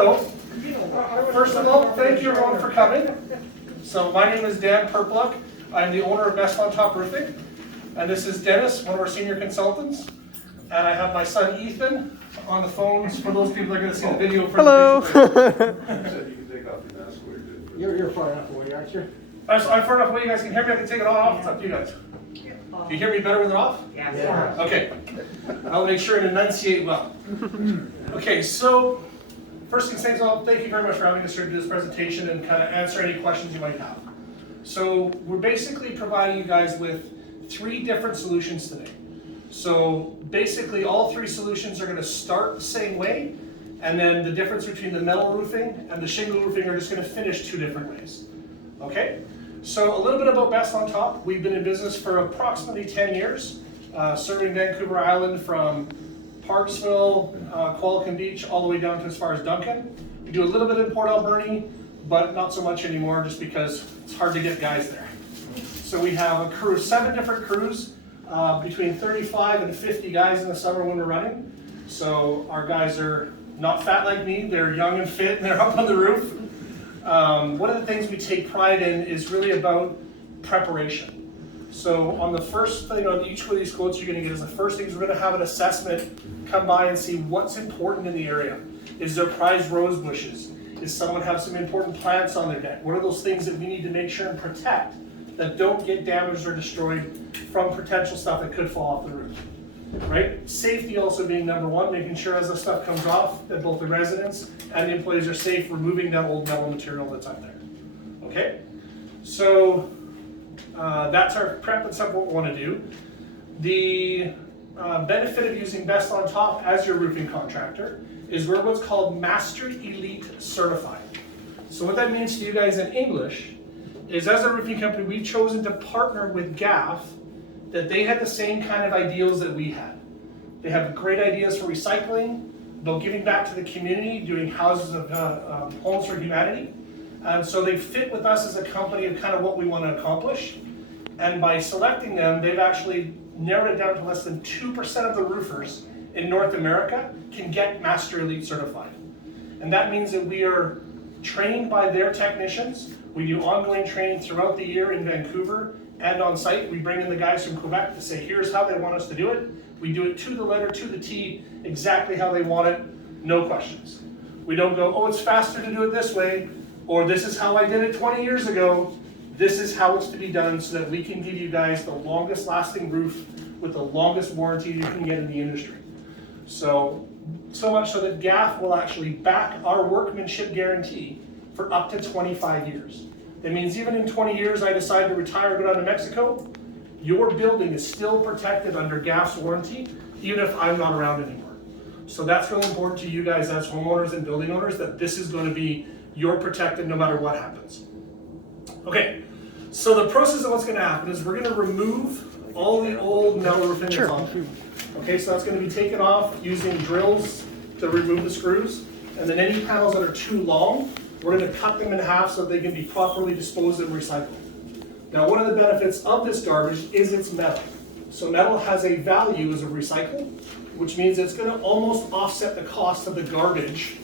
So, first of all, thank you everyone for coming. So my name is Dan Perpluck. I'm the owner of Best on Top Roofing. And this is Dennis, one of our senior consultants. And I have my son Ethan on the phones for those people that are going to see the video. For Hello. You're far enough away, aren't you? I'm far enough away you guys can hear me. I can take it off. It's up to you guys. Do you hear me better with it off? Yeah. Okay. I'll make sure and enunciate well. Okay, so first things first, thank you very much for having us here to do this presentation and kind of answer any questions you might have. So we're basically providing you guys with 3 different solutions today. So basically all 3 solutions are going to start the same way, and then the difference between the metal roofing and the shingle roofing are just going to finish 2 different ways. Okay? So a little bit about Best on Top. We've been in business for approximately 10 years, serving Vancouver Island from Parksville, Qualicum Beach, all the way down to as far as Duncan. We do a little bit in Port Alberni, but not so much anymore just because it's hard to get guys there. So we have a crew, 7 different crews, between 35 and 50 guys in the summer when we're running. So our guys are not fat like me, they're young and fit and they're up on the roof. One of the things we take pride in is really about preparation. So on the first thing on each one of these quotes you're going to get is the first thing is we're going to have an assessment come by and see what's important in the area. Is there prized rose bushes? Does someone have some important plants on their deck? What are those things that we need to make sure and protect that don't get damaged or destroyed from potential stuff that could fall off the roof? Right? Safety also being number 1, making sure as the stuff comes off that both the residents and the employees are safe removing that old metal material that's up there. Okay? So that's our prep and stuff what we want to do. The benefit of using Best on Top as your roofing contractor is we're what's called Master Elite Certified. So what that means to you guys in English is as a roofing company, we've chosen to partner with GAF that they had the same kind of ideals that we had. They have great ideas for recycling, about giving back to the community, doing houses of homes for humanity. And so they fit with us as a company of kind of what we want to accomplish. And by selecting them, they've actually narrowed it down to less than 2% of the roofers in North America can get Master Elite certified. And that means that we are trained by their technicians. We do ongoing training throughout the year in Vancouver and on site. We bring in the guys from Quebec to say, here's how they want us to do it. We do it to the letter, to the T, exactly how they want it, no questions. We don't go, oh, it's faster to do it this way, or this is how I did it 20 years ago. This is how it's to be done so that we can give you guys the longest lasting roof with the longest warranty you can get in the industry. So much so that GAF will actually back our workmanship guarantee for up to 25 years. That means even in 20 years I decide to retire, go down to Mexico, your building is still protected under GAF's warranty, even if I'm not around anymore. So that's really important to you guys as homeowners and building owners, that this is going to be, you're protected no matter what happens. Okay, so the process of what's going to happen is we're going to remove all the old metal roofing that's on there. Okay, so that's going to be taken off using drills to remove the screws, and then any panels that are too long, we're going to cut them in half so they can be properly disposed and recycled. Now, one of the benefits of this garbage is it's metal. So metal has a value as a recycle, which means it's going to almost offset the cost of the garbage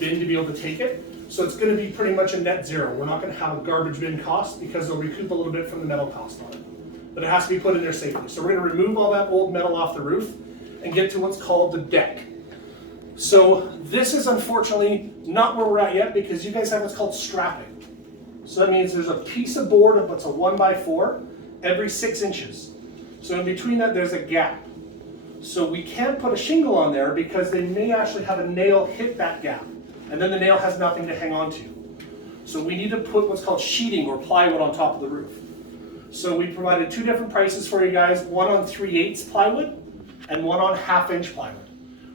bin to be able to take it. So it's going to be pretty much a net zero. We're not going to have a garbage bin cost because they'll recoup a little bit from the metal cost on it. But it has to be put in there safely. So we're going to remove all that old metal off the roof and get to what's called the deck. So this is unfortunately not where we're at yet because you guys have what's called strapping. So that means there's a piece of board of what's a 1x4 every 6 inches. So in between that there's a gap. So we can't put a shingle on there because they may actually have a nail hit that gap. And then the nail has nothing to hang on to. So we need to put what's called sheeting or plywood on top of the roof. So we provided 2 different prices for you guys, one on 3/8 plywood and one on 1/2 inch plywood.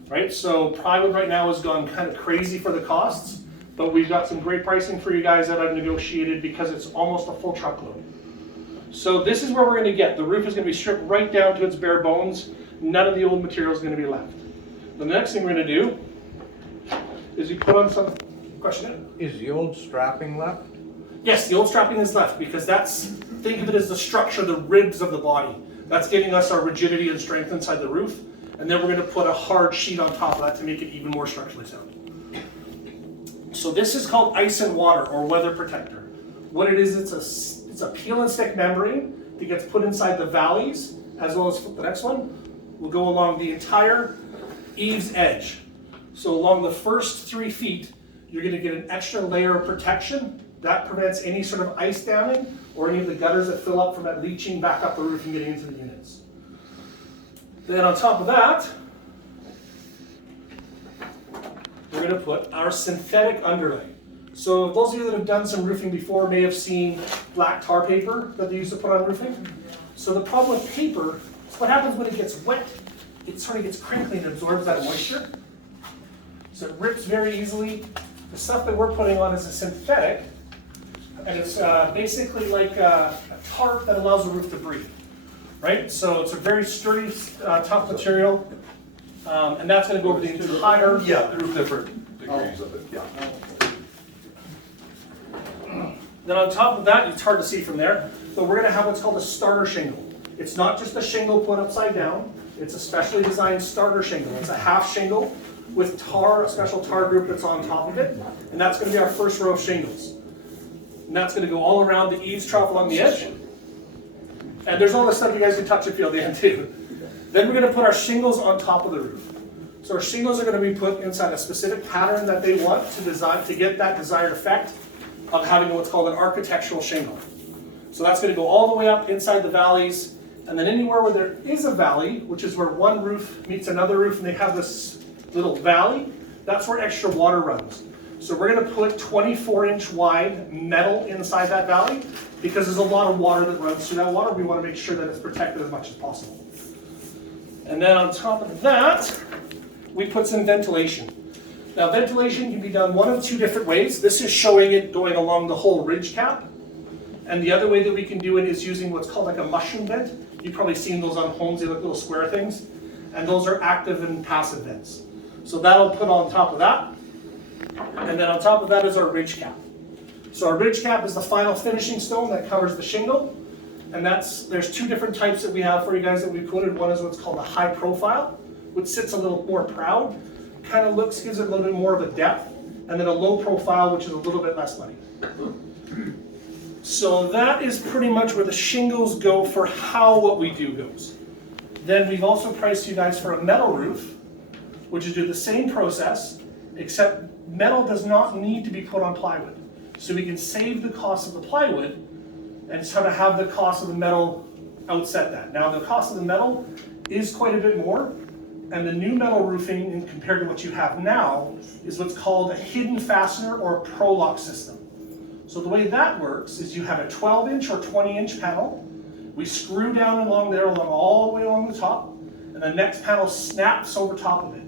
Right? So plywood right now has gone kind of crazy for the costs, but we've got some great pricing for you guys that I've negotiated because it's almost a full truckload. So this is where we're going to get. The roof is going to be stripped right down to its bare bones. None of the old material is going to be left. The next thing we're going to do is you put on some, question? Is the old strapping left? Yes, the old strapping is left because think of it as the structure, the ribs of the body. That's giving us our rigidity and strength inside the roof. And then we're going to put a hard sheet on top of that to make it even more structurally sound. So this is called ice and water or weather protector. What it is, it's a peel and stick membrane that gets put inside the valleys, as well as the next one will go along the entire eaves edge. So along the first 3 feet, you're going to get an extra layer of protection that prevents any sort of ice damming or any of the gutters that fill up from that leaching back up the roof and getting into the units. Then on top of that, we're going to put our synthetic underlay. So those of you that have done some roofing before may have seen black tar paper that they used to put on roofing. So the problem with paper is what happens when it gets wet, it sort of gets crinkly and absorbs that moisture. So it rips very easily. The stuff that we're putting on is a synthetic, and it's basically like a tarp that allows the roof to breathe, right? So it's a very sturdy, tough material, and that's going to go over the entire. Yeah, there's different degrees of it, yeah. Then on top of that, it's hard to see from there, but we're going to have what's called a starter shingle. It's not just a shingle put upside down, it's a specially designed starter shingle. It's a half shingle with tar, a special tar group that's on top of it, and that's going to be our first row of shingles. And that's going to go all around the eaves trough along the edge. And there's all this stuff you guys can touch and feel the end too. Then we're going to put our shingles on top of the roof. So our shingles are going to be put inside a specific pattern that they want to design to get that desired effect of having what's called an architectural shingle. So that's going to go all the way up inside the valleys, and then anywhere where there is a valley, which is where one roof meets another roof and they have this little valley, that's where extra water runs. So we're going to put 24-inch wide metal inside that valley because there's a lot of water that runs through that water. We want to make sure that it's protected as much as possible. And then on top of that, we put some ventilation. Now ventilation can be done one of 2 different ways. This is showing it going along the whole ridge cap. And the other way that we can do it is using what's called like a mushroom vent. You've probably seen those on homes, they look little square things. And those are active and passive vents. So that'll put on top of that. And then on top of that is our ridge cap. So our ridge cap is the final finishing stone that covers the shingle. And there's 2 different types that we have for you guys that we quoted. One is what's called a high profile, which sits a little more proud, kind of gives it a little bit more of a depth. And then a low profile, which is a little bit less money. So that is pretty much where the shingles go for how what we do goes. Then we've also priced you guys for a metal roof, which is do the same process, except metal does not need to be put on plywood. So we can save the cost of the plywood and sort of have the cost of the metal outset that. Now the cost of the metal is quite a bit more, and the new metal roofing compared to what you have now is what's called a hidden fastener or a pro-lock system. So the way that works is you have a 12-inch or 20-inch panel. We screw down along there all the way along the top, and the next panel snaps over top of it.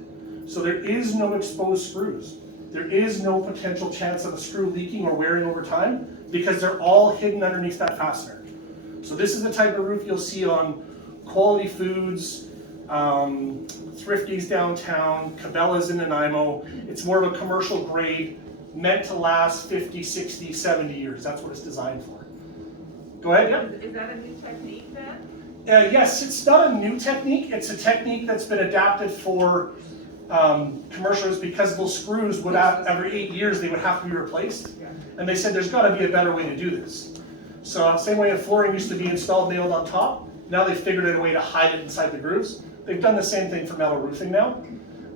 So there is no exposed screws. There is no potential chance of a screw leaking or wearing over time because they're all hidden underneath that fastener. So this is the type of roof you'll see on Quality Foods, Thrifties downtown, Cabela's in Nanaimo. It's more of a commercial grade, meant to last 50, 60, 70 years. That's what it's designed for. Go ahead, yeah? Is that a new technique then? Yes, it's not a new technique. It's a technique that's been adapted for commercials because those screws would have, every 8 years, they would have to be replaced. And they said there's got to be a better way to do this. So same way flooring used to be installed nailed on top, now they've figured out a way to hide it inside the grooves. They've done the same thing for metal roofing now.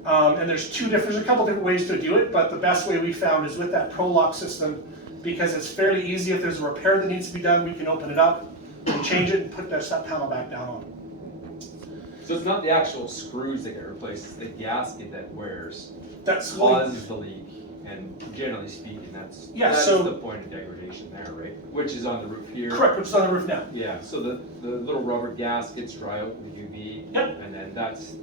And there's a couple different ways to do it, but the best way we found is with that pro-lock system because it's fairly easy. If there's a repair that needs to be done, we can open it up, and change it, and put that step panel back down on. So it's not the actual screws that get replaced, it's the gasket that wears. That's causes the leak, and generally speaking, that's so the point of degradation there, right? Which is on the roof here. Correct, which is on the roof now. Yeah, so the little rubber gaskets dry out with UV, Yep. and then that's,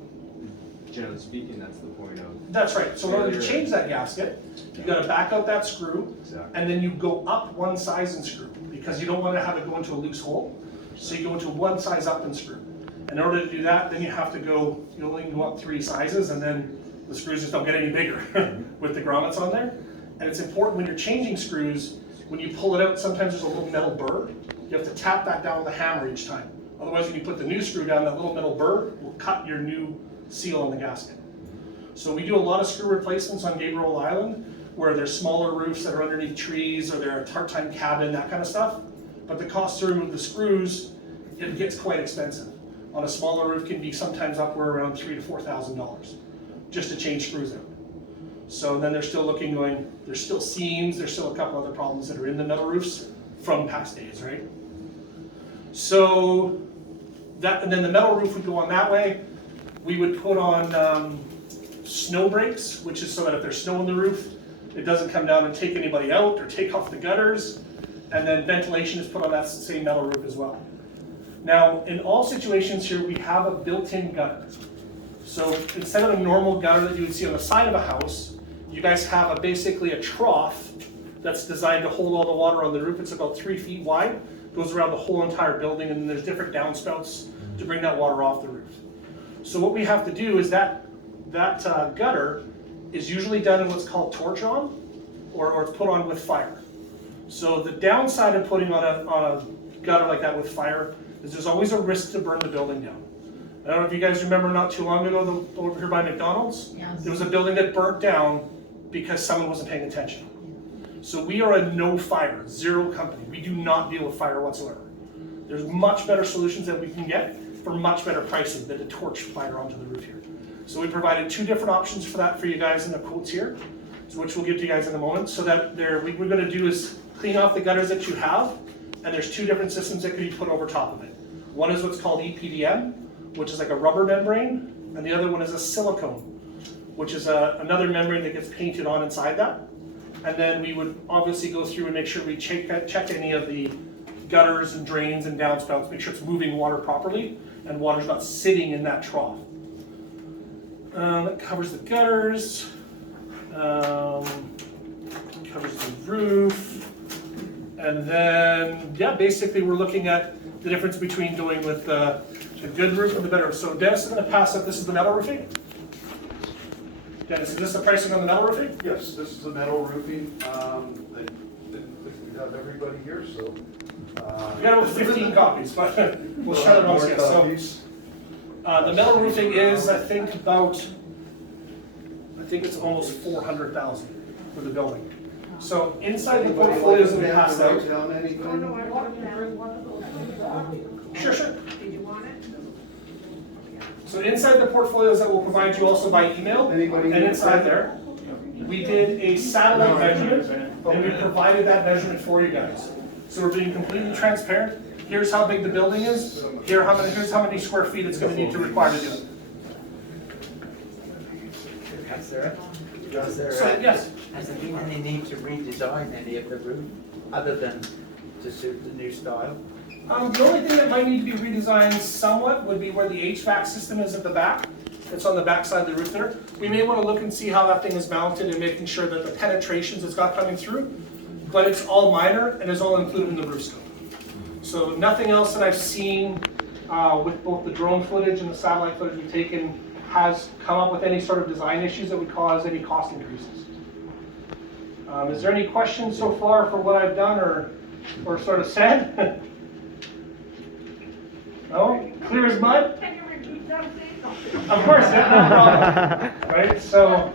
generally speaking, that's the point of. That's right. So in order to change that gasket, you got to back out that screw, and then you go up one size and screw because you don't want to have it go into a loose hole. So you go into one size up and screw. And in order to do that, then you have to go, you only go up 3 sizes, and then the screws just don't get any bigger with the grommets on there. And it's important when you're changing screws, when you pull it out, sometimes there's a little metal burr. You have to tap that down with a hammer each time. Otherwise, when you put the new screw down, that little metal burr will cut your new seal on the gasket. So we do a lot of screw replacements on Gabriel Island. where there's smaller roofs that are underneath trees, or they're a part-time cabin, that kind of stuff. But the cost to remove the screws, it gets quite expensive. On a smaller roof can be sometimes upward around $3,000 to $4,000 just to change screws out. So then they're still looking, going, there's still seams, there's still a couple other problems that are in the metal roofs from past days, right? So that, and then the metal roof would go on that way. We would put on snow breaks, which is so that if there's snow on the roof, it doesn't come down and take anybody out or take off the gutters. And then ventilation is put on that same metal roof as well. Now, in all situations here, we have a built-in gutter. So instead of a normal gutter that you would see on the side of a house, you guys have basically a trough that's designed to hold all the water on the roof. It's about 3 feet wide, goes around the whole entire building, and then there's different downspouts to bring that water off the roof. So what we have to do is that gutter is usually done in what's called torch on, or it's put on with fire. So the downside of putting on a gutter like that with fire is there's always a risk to burn the building down. I don't know if you guys remember not too long ago, over here by McDonald's, there was a building that burnt down because someone wasn't paying attention. So we are a no fire, zero company. We do not deal with fire whatsoever. There's much better solutions that we can get for much better pricing than to torch fire onto the roof here. So we provided 2 different options for that for you guys in the quotes here, so which we'll give to you guys in a moment. So that what we're gonna do is clean off the gutters that you have, and there's 2 different systems that can be put over top of it. One is what's called EPDM, which is like a rubber membrane, and the other one is a silicone, which is another membrane that gets painted on inside that. And then we would obviously go through and make sure we check any of the gutters and drains and downspouts, make sure it's moving water properly and water's not sitting in that trough. That covers the gutters, covers the roof, and then, yeah, basically we're looking at the difference between going with the good roof and the better roof. So Dennis is going to pass up, this is the metal roofing. Dennis, is this the pricing on the metal roofing? Yes, this is the metal roofing. I didn't think we'd have everybody here, so. We got over 15 copies, but we'll share it amongst us. So, the metal roofing is, I think it's almost 400,000 for the building. So inside the portfolios that we passed out. Sure. Did you want it? So inside the portfolios that we'll provide you also by email, and inside there, we did a satellite measurement, and we provided that measurement for you guys. So we're being completely transparent. Here's how big the building is. Here's how many square feet it's going to need to require to do it. Has there been any need to redesign any of the roof other than to suit the new style? The only thing that might need to be redesigned somewhat would be where the HVAC system is at the back. It's on the back side of the roof there. We may want to look and see how that thing is mounted and making sure that the penetrations it's got coming through, but it's all minor and is all included in the roof scope. So nothing else that I've seen with both the drone footage and the satellite footage we've taken has come up with any sort of design issues that would cause any cost increases. Is there any questions so far for what I've done or sort of said? No? Clear as mud? Can you repeat something? Of course, no problem. Right, so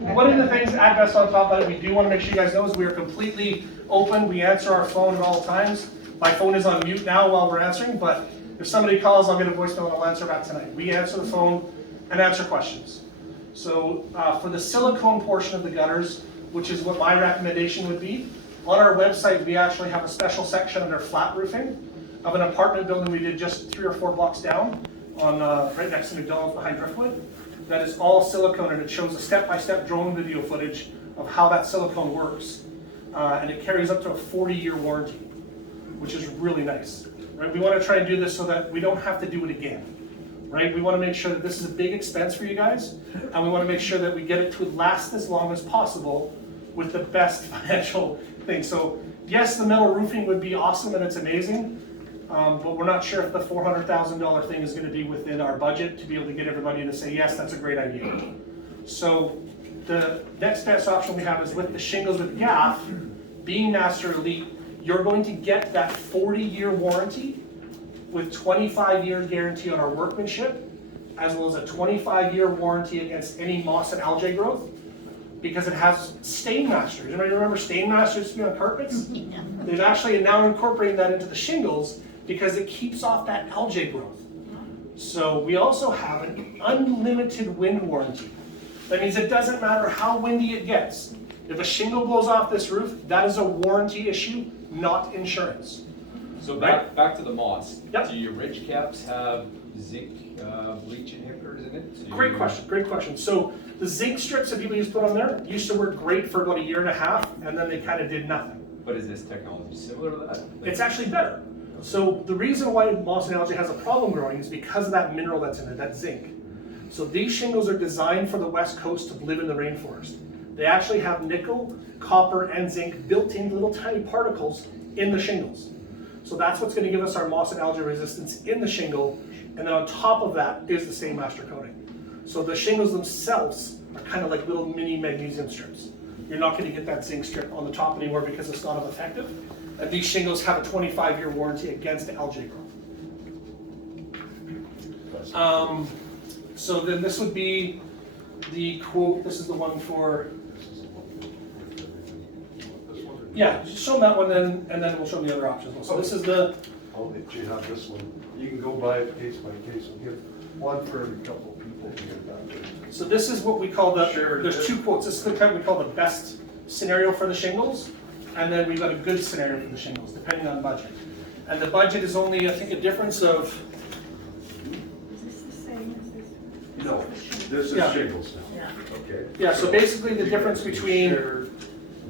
one of the things at Best on Top that we do want to make sure you guys know is we are completely open. We answer our phone at all times. My phone is on mute now while we're answering, but if somebody calls, I'll get a voicemail and I'll answer back tonight. We answer the phone and answer questions. So for the silicone portion of the gutters, which is what my recommendation would be, on our website we actually have a special section under flat roofing of an apartment building we did just 3 or 4 blocks down on right next to McDonald's behind Driftwood. That is all silicone, and it shows a step-by-step drone video footage of how that silicone works. And it carries up to a 40-year warranty, which is really nice. Right? We want to try and do this so that we don't have to do it again. Right? We want to make sure that this is a big expense for you guys, and we want to make sure that we get it to last as long as possible with the best financial thing. So yes, the metal roofing would be awesome and it's amazing, but we're not sure if the $400,000 thing is going to be within our budget to be able to get everybody to say, yes, that's a great idea. So the next best option we have is with the shingles with GAF, being Master Elite, you're going to get that 40-year warranty with 25-year guarantee on our workmanship, as well as a 25-year warranty against any moss and algae growth. because it has stain masters. Anybody remember stain masters to be on carpets? They've actually now incorporated that into the shingles because it keeps off that algae growth. So we also have an unlimited wind warranty. That means it doesn't matter how windy it gets. If a shingle blows off this roof, that is a warranty issue, not insurance. So back to the moss. Yep. Do your ridge caps have zinc bleach inhibitors in it? So Great question, great question. So the zinc strips that people used to put on there used to work great for about a year and a half, and then they kind of did nothing. But is this technology similar to that? It's actually better. So the reason why moss and algae has a problem growing is because of that mineral that's in it, that zinc. So these shingles are designed for the West Coast to live in the rainforest. They actually have nickel, copper, and zinc built into little tiny particles in the shingles. So that's what's going to give us our moss and algae resistance in the shingle, and then on top of that is the stain master coating. So the shingles themselves are kind of like little mini magnesium strips. You're not going to get that zinc strip on the top anymore because it's not as effective. And these shingles have a 25-year warranty against algae growth. So then this would be the quote, this is the one for, yeah, show them that one then, and then we'll show them the other options. So this is the, I'll let you have this one. You can go by it case by case and give one for every couple of people to get that. so this is what we call the, Sure. there's two quotes. This is the kind we call the best scenario for the shingles, and then we've got a good scenario for the shingles, depending on budget. And the budget is only, I think, a difference of, Is this the same as this? No, this Yeah. is shingles now. Yeah. Okay. yeah, so basically the difference between, Share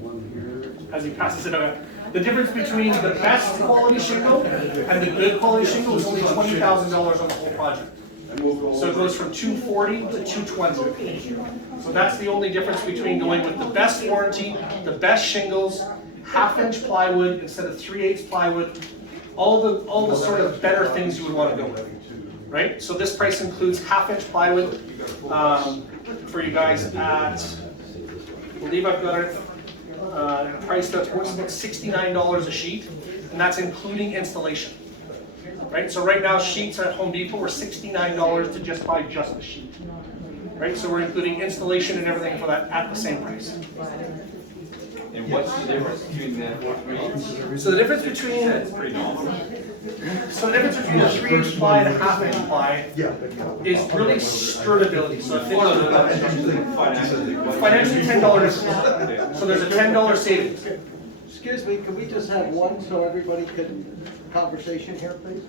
one here. as he passes it out, the difference between the best quality shingle and the good quality shingle is only $20,000 on the whole project. And we'll go So it over. goes from 240 to 220. So that's the only difference between going with the best warranty, the best shingles, half-inch plywood instead of 3/8 plywood, all the sort of better things you would want to go with, right? So this price includes half-inch plywood for you guys at, I believe I've got it priced at about $69 a sheet, and that's including installation. Right, so right now sheets at Home Depot are $69 to just buy just the sheet. Right, so we're including installation and everything for that at the same price. And what's the difference between the 3/8? So the difference between, That's pretty nominal. so the difference between a 3/8 ply and a half-inch ply is really sturdability. So if financially $10, so there's a $10 savings. Excuse me, can we just have one so everybody can, conversation here, please?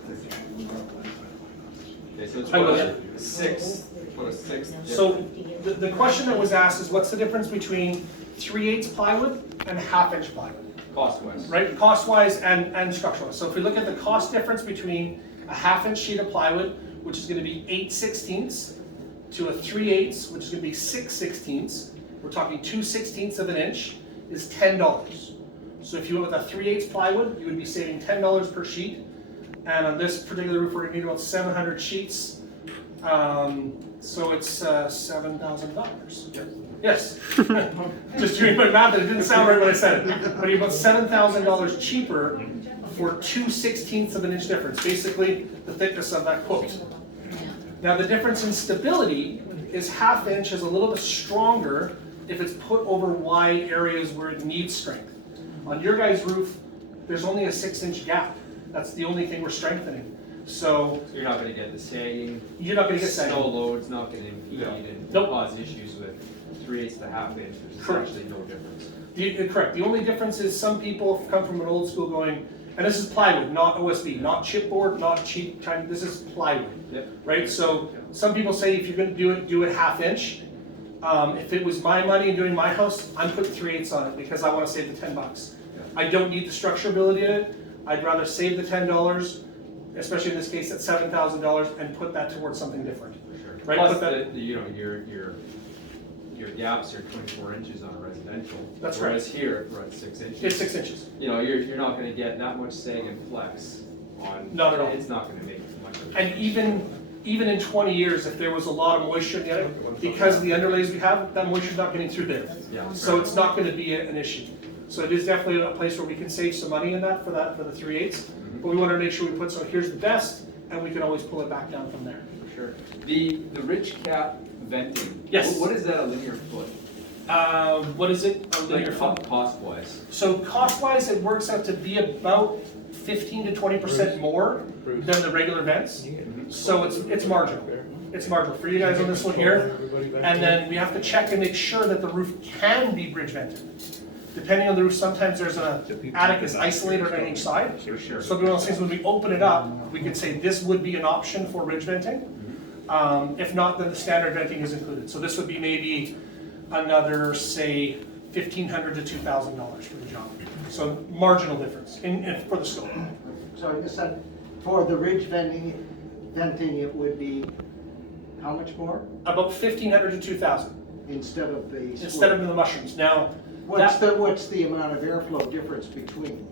Okay, so it's I will, what yeah. a sixth, what a sixth. So the question that was asked is what's the difference between 3/8 plywood and half-inch plywood? Cost-wise. Right, cost-wise and structural. So if we look at the cost difference between a half-inch sheet of plywood, which is gonna be 8/16, to a 3/8, which is gonna be 6/16, we're talking 2/16 of an inch, is $10. So if you went with a 3/8 plywood, you would be saving $10 per sheet. And on this particular roof, we're gonna need about 700 sheets. So it's $7,000. Yes. Just doing my math, it didn't sound right when I said it. But you're about $7,000 cheaper for 2/16 of an inch difference, basically the thickness of that quote. Now the difference in stability is half-inch is a little bit stronger if it's put over wide areas where it needs strength. On your guys' roof, there's only a 6-inch gap. That's the only thing we're strengthening. So So you're not gonna get the sagging. you're not gonna get Snow sagging. load's not gonna impede and Nope. cause issues with 3/8 to half-inch. There's Correct. essentially no difference. Correct. The only difference is some people come from an old school going, and this is plywood, not OSB, not chipboard, not cheap China. This is plywood, Yep. right? So some people say if you're going to do it half-inch. If it was my money and doing my house, I'm putting 3/8 on it because I want to save the $10. I don't need the structurability in it. I'd rather save the $10, especially in this case at $7,000, and put that towards something different. Right? Plus, Put that- you know, your gaps are 24 inches on a residential. That's right. Whereas here, we're at 6 inches. It's 6 inches. You know, you're not gonna get that much sag and flex on. Not at all. It's not gonna make much of a And even in 20 years, if there was a lot of moisture in it, because of the underlays we have, that moisture's not getting through there. Yeah. So it's not gonna be an issue. So it is definitely a place where we can save some money in that for the 3/8. But we wanna make sure we put, so here's the best, and we can always pull it back down from there. For sure. The ridge cap venting. Yes. What is that, a linear foot? What is it? A linear foot? Cost wise. So cost-wise, it works out to be about 15 to 20% more than the regular vents. So it's marginal. It's marginal for you guys on this one here. And then we have to check and make sure that the roof can be bridge vented. Depending on the roof, sometimes there's an attic is isolated on each side. For sure. So one of those things, when we open it up, we could say this would be an option for ridge venting. If not, then the standard venting is included. So this would be maybe another, say, $1,500 to $2,000 for the job. So marginal difference for the scope. So you said for the ridge venting, it would be how much more About $1,500 to $2,000 instead of the? instead of the mushrooms. Now, What's the amount of airflow difference between?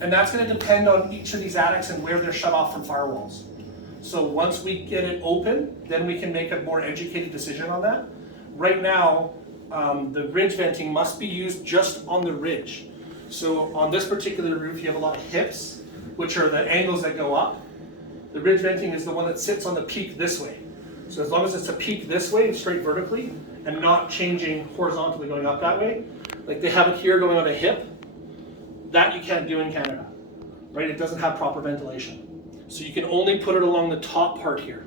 and that's going to depend on each of these attics and where they're shut off from firewalls. So once we get it open, then we can make a more educated decision on that. Right now, the ridge venting must be used just on the ridge. So on this particular roof, you have a lot of hips, which are the angles that go up. The ridge venting is the one that sits on the peak this way. So as long as it's a peak this way, straight vertically, and not changing horizontally going up that way, like they have it here going on a hip, that you can't do in Canada, right? It doesn't have proper ventilation. So you can only put it along the top part here,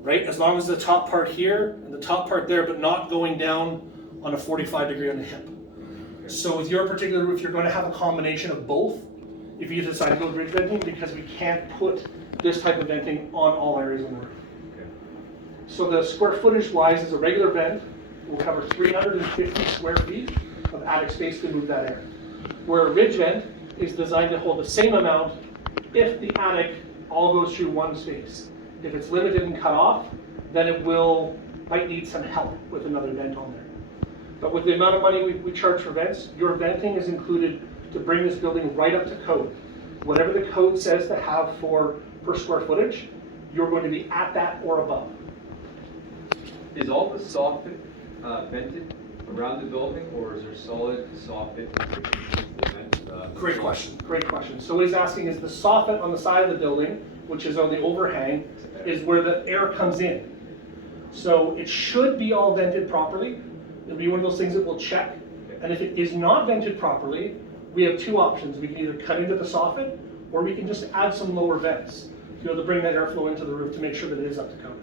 right? As long as the top part here and the top part there, but not going down on a 45 degree on the hip. So with your particular roof, you're going to have a combination of both if you decide to go ridge venting, because we can't put this type of venting on all areas of the roof. So the square footage wise is a regular vent will cover 350 square feet of attic space to move that air. Where a ridge vent is designed to hold the same amount if the attic all goes through one space. If it's limited and cut off, then it might need some help with another vent on there. But with the amount of money we charge for vents, your venting is included to bring this building right up to code. Whatever the code says to have for per square footage, you're going to be at that or above. Is all the soffit vented around the building, or is there solid soffit? Great question, great question. So what he's asking is the soffit on the side of the building, which is on the overhang, is where the air comes in. So it should be all vented properly. It'll be one of those things that we'll check. And if it is not vented properly, we have two options. We can either cut into the soffit, or we can just add some lower vents to be able to bring that airflow into the roof to make sure that it is up to code.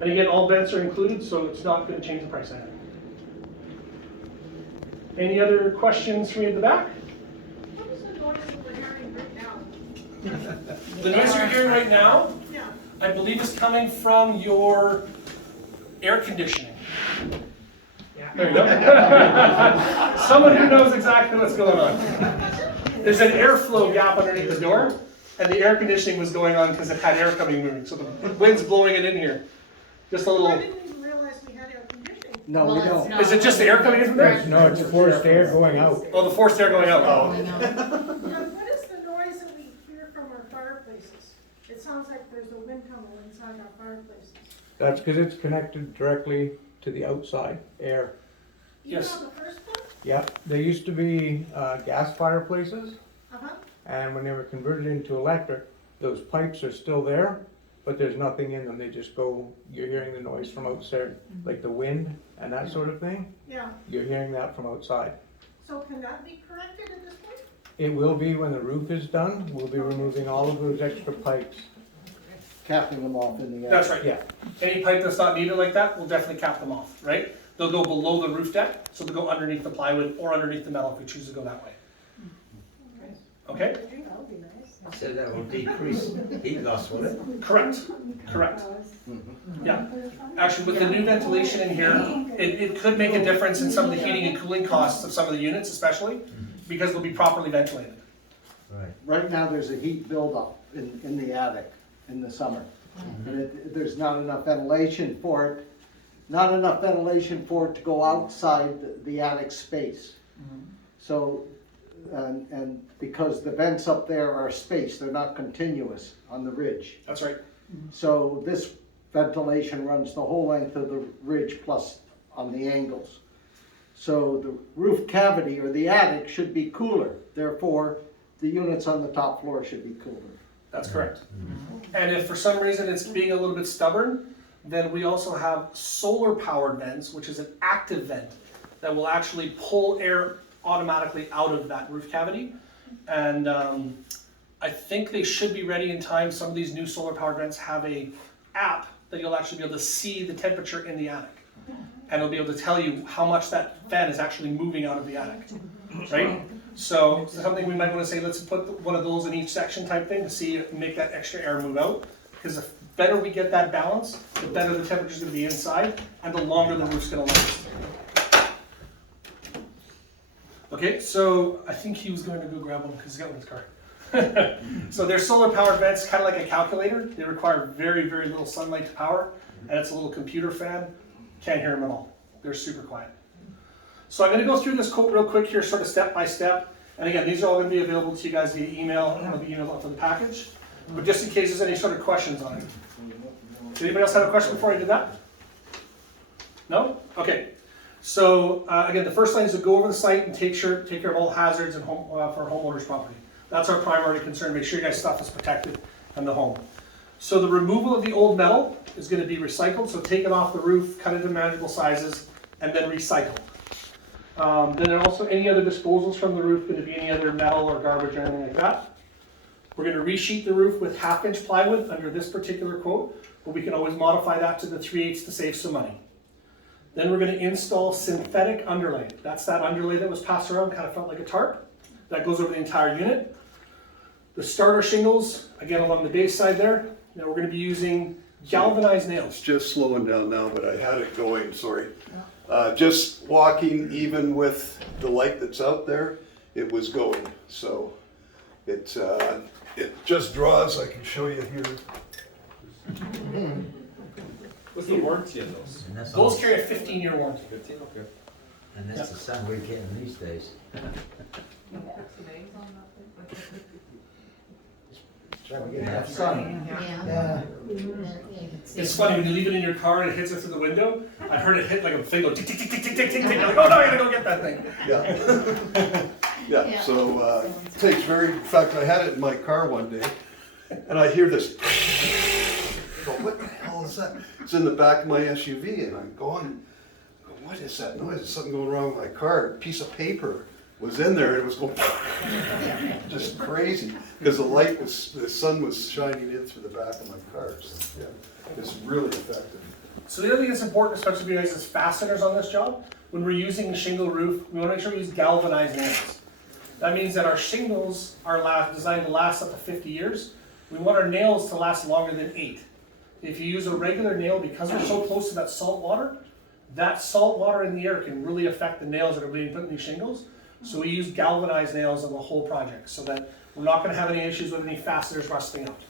And again, all vents are included, so it's not going to change the price of it. Any other questions from you at the back? What is the noise that we're hearing right now? The noise you're hearing right now, Yeah. I believe, is coming from your air conditioning. There you go. Someone who knows exactly what's going on. There's an airflow gap underneath the door, and the air conditioning was going on because it had air coming and moving. So the wind's blowing it in here. Just a I little. didn't even realize we had air conditioning. No, we don't. Is it just the air coming in from there? No, it's forced air going out. Oh, the forced air going out. Oh. Yeah, what is the noise that we hear from our fireplaces? It sounds like there's a wind tunnel inside our fireplaces. That's because it's connected directly to the outside air. Yes. You know the first one? Yeah, there used to be gas fireplaces, Uh-huh. and when they were converted into electric, those pipes are still there, but there's nothing in them. They just go, you're hearing the noise from outside, like the wind and that sort of thing. Yeah. You're hearing that from outside. So can that be corrected at this point? It will be when the roof is done. We'll be removing all of those extra pipes. Capping them off in the. That's right. Yeah. Any pipe that's not needed like that, we'll definitely cap them off, right? They'll go below the roof deck, so they'll go underneath the plywood or underneath the metal if we choose to go that way. Okay? That would be nice. So that will decrease heat loss, will it? Correct. Correct. Yeah. Actually, with the new ventilation in here, it could make a difference in some of the heating and cooling costs of some of the units, especially because they'll be properly ventilated. Right. Right now, there's a heat buildup in the attic in the summer. And there's not enough ventilation for it, to go outside the attic space. So, and because the vents up there are spaced, they're not continuous on the ridge. That's right. So this ventilation runs the whole length of the ridge plus on the angles. So the roof cavity or the attic should be cooler. Therefore, the units on the top floor should be cooler. That's correct. And if for some reason it's being a little bit stubborn, then we also have solar powered vents, which is an active vent that will actually pull air automatically out of that roof cavity. And I think they should be ready in time. Some of these new solar powered vents have a app that you'll actually be able to see the temperature in the attic. And it'll be able to tell you how much that fan is actually moving out of the attic, right? So something we might want to say, let's put one of those in each section type thing to see, make that extra air move out. Because the better we get that balance, the better the temperature's gonna be inside, and the longer the roof's gonna last. Okay, so I think he was going to go grab one because he's got one in his car. So they're solar powered vents, kind of like a calculator. They require very, very little sunlight to power, and it's a little computer fan. Can't hear them at all. They're super quiet. So I'm going to go through this quote real quick here, sort of step by step. And again, these are all going to be available to you guys via email, and they'll be emailed out to the package. But just in case there's any sort of questions on it. Did anybody else have a question before I did that? No? Okay. So again, the first line is to go over the site and take care of all hazards and for homeowners' property. That's our primary concern. Make sure your guys' stuff is protected in the home. So the removal of the old metal is going to be recycled. So take it off the roof, cut it into manageable sizes, and then recycle. Then also any other disposals from the roof, going to be any other metal or garbage or anything like that. We're going to resheet the roof with 1/2-inch plywood under this particular quote, but we can always modify that to the 3/8 to save some money. Then we're going to install synthetic underlay. That's that underlay that was passed around, kind of felt like a tarp. That goes over the entire unit. The starter shingles, again along the base side there. Now we're going to be using galvanized nails. It's just slowing down now, but I had it going, sorry. Just walking, even with the light that's out there, it was going. So it just draws, I can show you here. What's the warranty on those? And that's Those all, carry a 15-year warranty. 15, okay. and that's the sun we're getting these days. Have sun. Yeah. It's funny, when you leave it in your car and it hits it through the window, I heard it hit like a thing go tick, tick, tick, tick, tick, tick, tick, tick. I'm like, oh no, I gotta go get that thing. Yeah. Yeah, so it takes in fact, I had it in my car one day, and I hear this. I go, what the hell is that? It's in the back of my SUV, and I'm going, what is that noise? Is something going wrong with my car? A piece of paper was in there, and it was going just crazy, because the sun was shining in through the back of my car. So, yeah, it's really effective. So the other thing that's important, especially for you guys, is fasteners on this job. When we're using a shingle roof, we want to make sure we use galvanized nails. That means that our shingles are designed to last up to 50 years. We want our nails to last longer than 8. If you use a regular nail, because we're so close to that salt water in the air can really affect the nails that are being put in these shingles. So we use galvanized nails on the whole project so that we're not going to have any issues with any fasteners rusting out.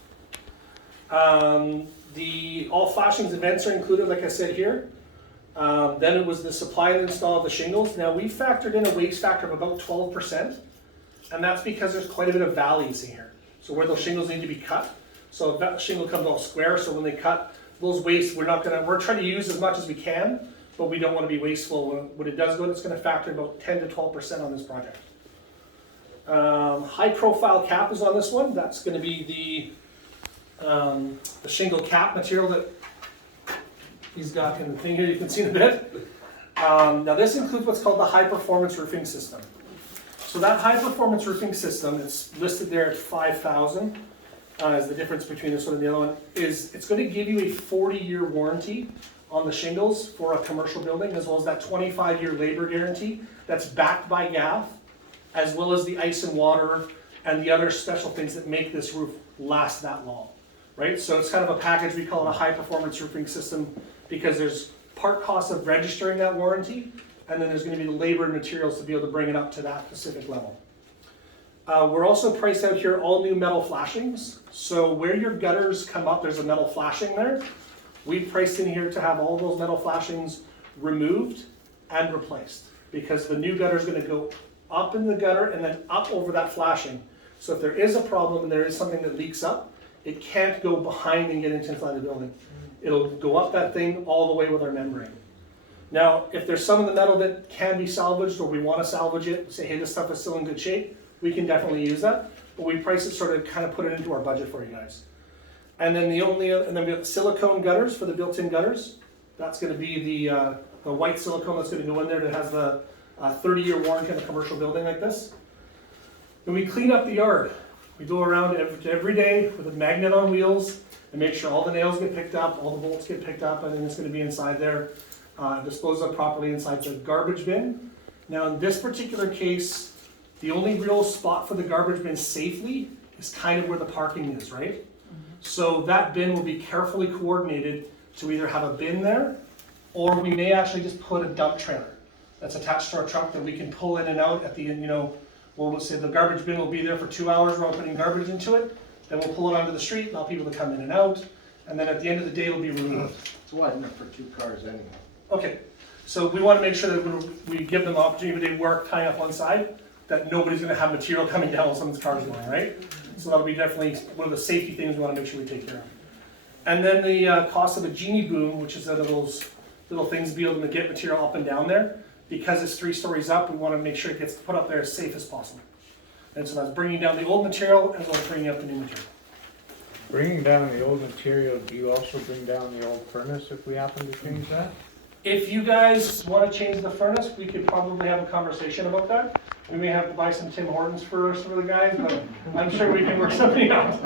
All flashings and vents are included, like I said here. Then it was the supply and install of the shingles. Now we factored in a waste factor of about 12%, and that's because there's quite a bit of valleys in here. So where those shingles need to be cut. So if that shingle comes all square, so when they cut those wastes, we're trying to use as much as we can, but we don't want to be wasteful. When it does go, it's going to factor about 10 to 12% on this project. High profile cap is on this one. That's going to be the shingle cap material that he's got in the thing here. You can see in a bit. Now this includes what's called the high performance roofing system. So that high performance roofing system, it's listed there at 5,000. Is the difference between this one and the other one, is it's going to give you a 40-year warranty on the shingles for a commercial building, as well as that 25-year labor guarantee that's backed by GAF, as well as the ice and water and the other special things that make this roof last that long, right? So it's kind of a package. We call it a high performance roofing system because there's part cost of registering that warranty, and then there's going to be the labor and materials to be able to bring it up to that specific level. We're also priced out here all new metal flashings. So where your gutters come up, there's a metal flashing there. We've priced in here to have all those metal flashings removed and replaced, because the new gutter is going to go up in the gutter and then up over that flashing. So if there is a problem and there is something that leaks up, it can't go behind and get into inside the building. It'll go up that thing all the way with our membrane. Now, if there's some of the metal that can be salvaged, or we want to salvage it, say, hey, this stuff is still in good shape, we can definitely use that, but we price it sort of kind of put it into our budget for you guys. And then we have the silicone gutters for the built-in gutters. That's going to be the the white silicone that's gonna go in there that has the 30-year warranty on a commercial building like this. When we clean up the yard, we go around every day with a magnet on wheels and make sure all the nails get picked up, all the bolts get picked up, and then it's gonna be inside there, disposed of properly inside the garbage bin. Now in this particular case, the only real spot for the garbage bin safely is kind of where the parking is, right? So that bin will be carefully coordinated to either have a bin there, or we may actually just put a dump trailer that's attached to our truck that we can pull in and out at the end, we'll say the garbage bin will be there for 2 hours, we're putting garbage into it, then we'll pull it onto the street, allow people to come in and out, and then at the end of the day, it'll be removed. It's wide enough for 2 cars anyhow. Okay, so we want to make sure that we give them the opportunity when they work tying up one side, that nobody's gonna have material coming down while someone's car's going, right? So that'll be definitely one of the safety things we wanna make sure we take care of. And then the cost of a genie boom, which is those little things to be able to get material up and down there. Because it's 3 stories up, we wanna make sure it gets put up there as safe as possible. And so that's bringing down the old material as well as bringing up the new material. Bringing down the old material, do you also bring down the old furnace if we happen to change that? If you guys wanna change the furnace, we could probably have a conversation about that. We may have to buy some Tim Hortons for some of the guys, but I'm sure we can work something out.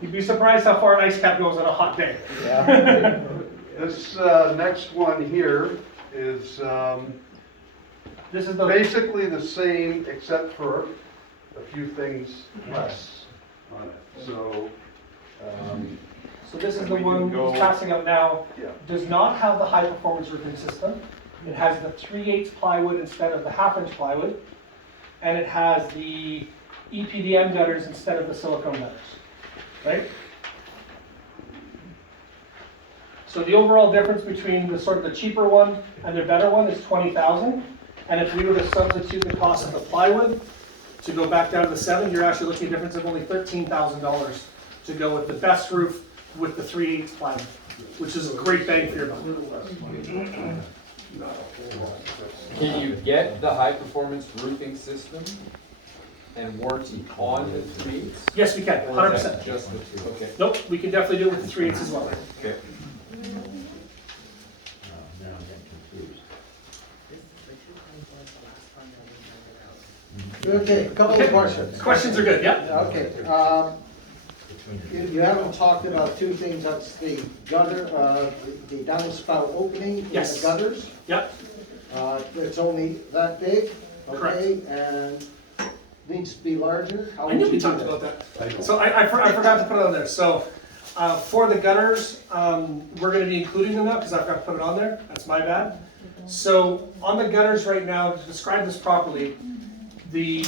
You'd be surprised how far an ice cap goes on a hot day. Yeah. This next one here is This is the, basically the same except for a few things less on it. So so this is the we one can go- that's passing out now. yeah. Does not have the high performance roofing system. It has the 3/8 plywood instead of the 1/2 inch plywood. And it has the EPDM gutters instead of the silicone gutters, right? So the overall difference between the sort of the cheaper one and the better one is 20,000. And if we were to substitute the cost of the plywood to go back down to the 7, you're actually looking at a difference of only $13,000 to go with the best roof with the 3/8 plywood, which is a great bang for your buck. Can you get the high performance roofing system and warranty on the 3/8? Yes, we can, Or is 100%. that just the 2? Okay. Nope, we can definitely do it with the 3/8 as well. Okay. Okay, a couple of questions. Questions are good, yeah? Okay, you haven't talked about 2 things, that's the gutter, the downspout opening in the Yes. gutters. Yep, It's only that big, Correct. okay, and needs to be larger? How I knew would we you do talked about that. So I forgot to put it on there. So for the gutters, we're gonna be including them now because I forgot to put it on there. That's my bad. So on the gutters right now, to describe this properly, the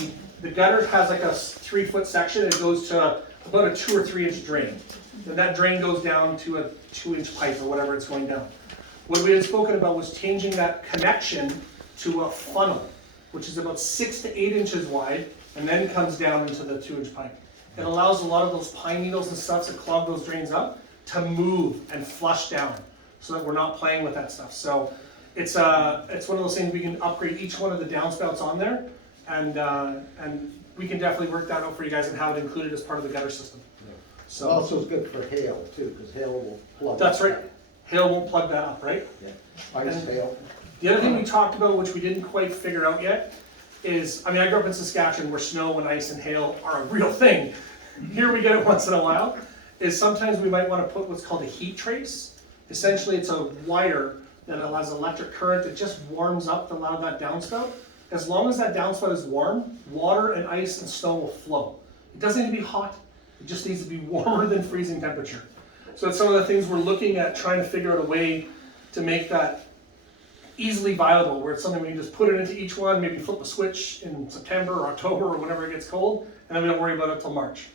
gutter has like a 3-foot section. It goes to about a 2 or 3 inch drain. Then that drain goes down to a 2-inch pipe or whatever it's going down. What we had spoken about was changing that connection to a funnel, which is about 6 to 8 inches wide, and then comes down into the 2-inch pipe. It allows a lot of those pine needles and stuff that clog those drains up to move and flush down, so that we're not playing with that stuff. So it's one of those things we can upgrade each one of the downspouts on there, and we can definitely work that out for you guys and have it included as part of the gutter system. So Also, it's good for hail too, because hail will plug. that's right. Hail won't plug that up, right? Ice hail. The other thing we talked about, which we didn't quite figure out yet, is, I mean, I grew up in Saskatchewan where snow and ice and hail are a real thing. Here we get it once in a while, is sometimes we might want to put what's called a heat trace. Essentially, it's a wire that allows electric current that just warms up to allow that downspout. As long as that downspout is warm, water and ice and snow will flow. It doesn't need to be hot, it just needs to be warmer than freezing temperature. So it's some of the things we're looking at, trying to figure out a way to make that easily viable, where it's something we can just put it into each one, maybe flip a switch in September or October or whenever it gets cold, and then we don't worry about it till March.